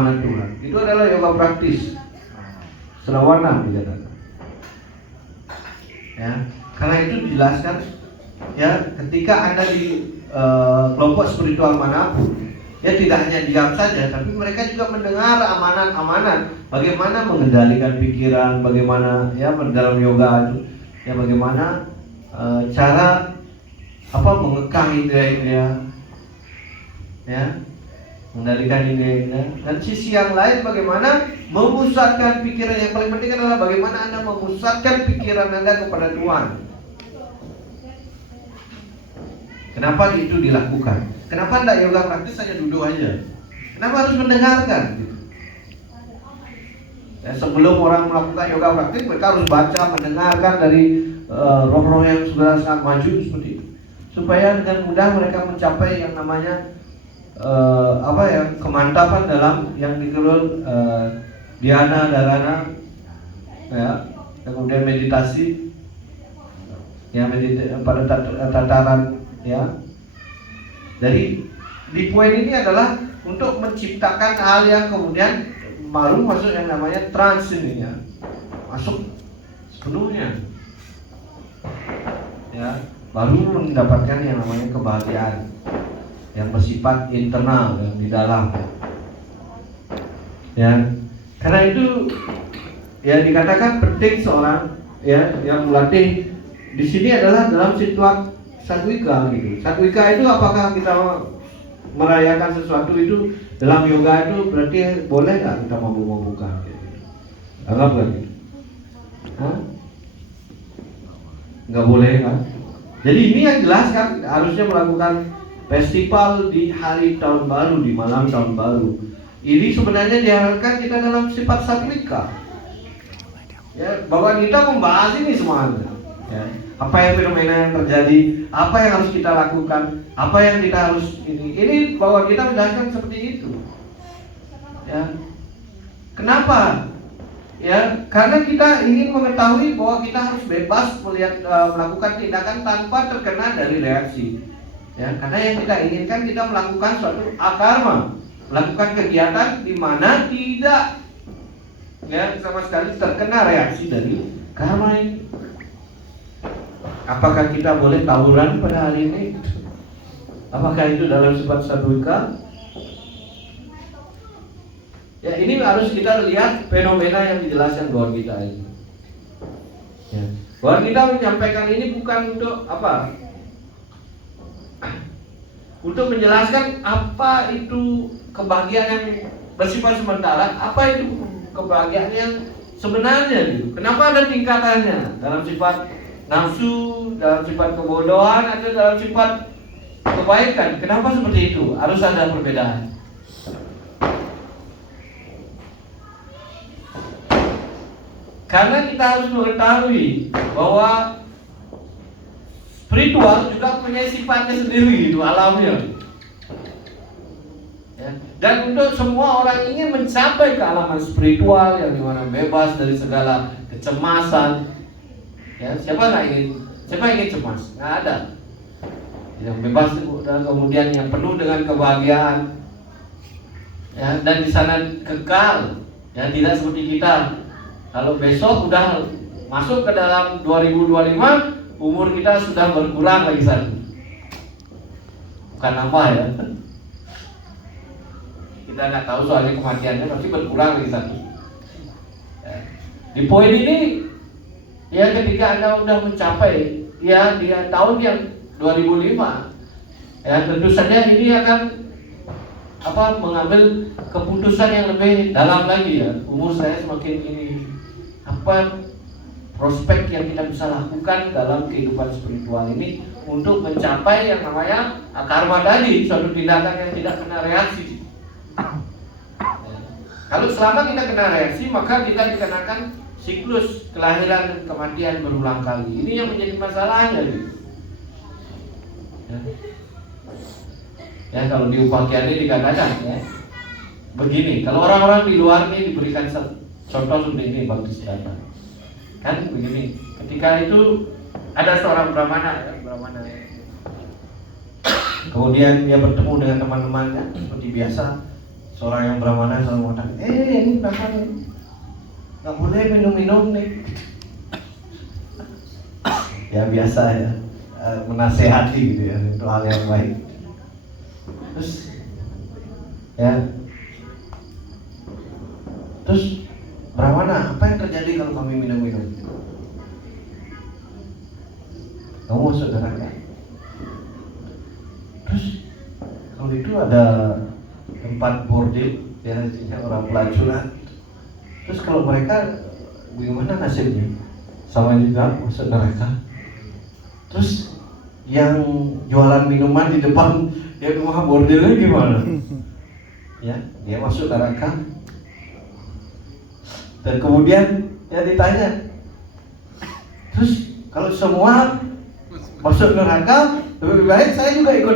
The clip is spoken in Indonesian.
Tuhan. Itu adalah yoga praktis. Serawana dikatakan. Ya, karena itu dijelaskan ya ketika Anda di kelompok spiritual manapun, ya tidak hanya diam saja, tapi mereka juga mendengar amanat-amanat bagaimana mengendalikan pikiran, bagaimana ya dalam yoga itu, ya bagaimana cara mengekang indera-indera, ya mengendalikan indera-indera. Dan sisi yang lain bagaimana memusatkan pikiran. Yang paling penting adalah bagaimana Anda memusatkan pikiran Anda kepada Tuhan. Kenapa itu dilakukan? Kenapa tidak yoga praktis hanya duduk aja? Kenapa harus mendengarkan? Ya, sebelum orang melakukan yoga praktis, mereka harus baca, mendengarkan dari roh-roh yang sudah sangat maju seperti itu, supaya dengan mudah mereka mencapai yang namanya kemantapan dalam yang dikenal dhyana, dharana, ya, kemudian meditasi, ya pada tataran. Ya, jadi di poin ini adalah untuk menciptakan hal yang kemudian baru masuk yang namanya trans ini, ya, masuk sepenuhnya, ya, baru mendapatkan yang namanya kebahagiaan yang bersifat internal yang di dalam, ya. Karena itu ya dikatakan penting seorang ya yang melatih di sini adalah dalam situasi Satwika gitu. Satwika itu apakah kita merayakan sesuatu itu dalam yoga itu berarti boleh nggak kita mabuk-mabukan gitu? Anggap nggak gitu? Nggak boleh kan? Jadi ini yang jelas kan harusnya melakukan festival di hari tahun baru, di malam tahun baru. Ini sebenarnya diharapkan kita dalam sifat Satwika. Ya, bahwa kita membahas ini semuanya. Ya. Apa yang fenomena yang terjadi, apa yang harus kita lakukan, apa yang kita harus ini bahwa kita menjelaskan seperti itu. Ya. Kenapa? Ya, karena kita ingin mengetahui bahwa kita harus bebas melakukan tindakan tanpa terkena dari reaksi. Ya, karena yang kita inginkan kita melakukan suatu akarma, melakukan kegiatan di mana tidak ya sama sekali terkena reaksi dari karma ini. Apakah kita boleh tawuran pada hari ini? Apakah itu dalam sifat Satwika? Ya, ini harus kita lihat fenomena yang dijelaskan bahwa kita ini. Ya. Bahwa kita menyampaikan ini bukan untuk apa? Untuk menjelaskan apa itu kebahagiaan yang bersifat sementara, apa itu kebahagiaan yang sebenarnya gitu. Kenapa ada tingkatannya dalam sifat nafsu, dalam sifat kebodohan, atau dalam sifat kebaikan? Kenapa seperti itu? Harus ada perbedaan. Karena kita harus mengetahui bahwa spiritual juga punya sifatnya sendiri, itu alamnya. Ya. Dan untuk semua orang ingin mencapai kealaman spiritual yang dimana bebas dari segala kecemasan. Ya, siapa ingin cemas? Nggak ada. Yang bebas dan kemudian yang penuh dengan kebahagiaan. Ya, dan di sana kekal. Ya, tidak seperti kita. Kalau besok udah masuk ke dalam 2025, umur kita sudah berkurang lagi satu. Bukan nambah ya. Kita nggak tahu soalnya kematiannya, pasti berkurang lagi satu. Ya. Di poin ini, ya ketika Anda sudah mencapai ya di tahun yang 2005, ya tentu saja ini akan mengambil keputusan yang lebih dalam lagi ya. Umur saya semakin ini, apa prospek yang kita bisa lakukan dalam kehidupan spiritual ini untuk mencapai yang namanya karma tadi, suatu tindakan yang tidak kena reaksi. Kalau selama kita kena reaksi, maka kita dikenakan siklus kelahiran dan kematian berulang kali. Ini yang menjadi masalahnya gitu. Ya, kalau di Upakyani dikatakan ya begini, kalau orang-orang di luar ini diberikan contoh seperti ini, Bhakti Siddhanta. Kan begini, ketika itu ada seorang Brahmana. Kemudian dia bertemu dengan teman-temannya seperti biasa. seorang yang Brahmana selalu mengatakan, ini kenapa nih? Nggak boleh minum-minum nih. Ya biasa ya, menasehati gitu ya, itu hal yang baik. Terus Brahmana, apa yang terjadi kalau kami minum-minum? Kamu masuk neraka. Terus kalau itu ada tempat bordil, ya artinya orang pelacuran. Terus kalau mereka bagaimana nasibnya? Sama juga masuk neraka. Terus yang jualan minuman di depan ya rumah bordelnya gimana? Ya, dia masuk neraka. Dan kemudian ya ditanya, terus kalau semua masuk neraka, lebih baik saya juga ikut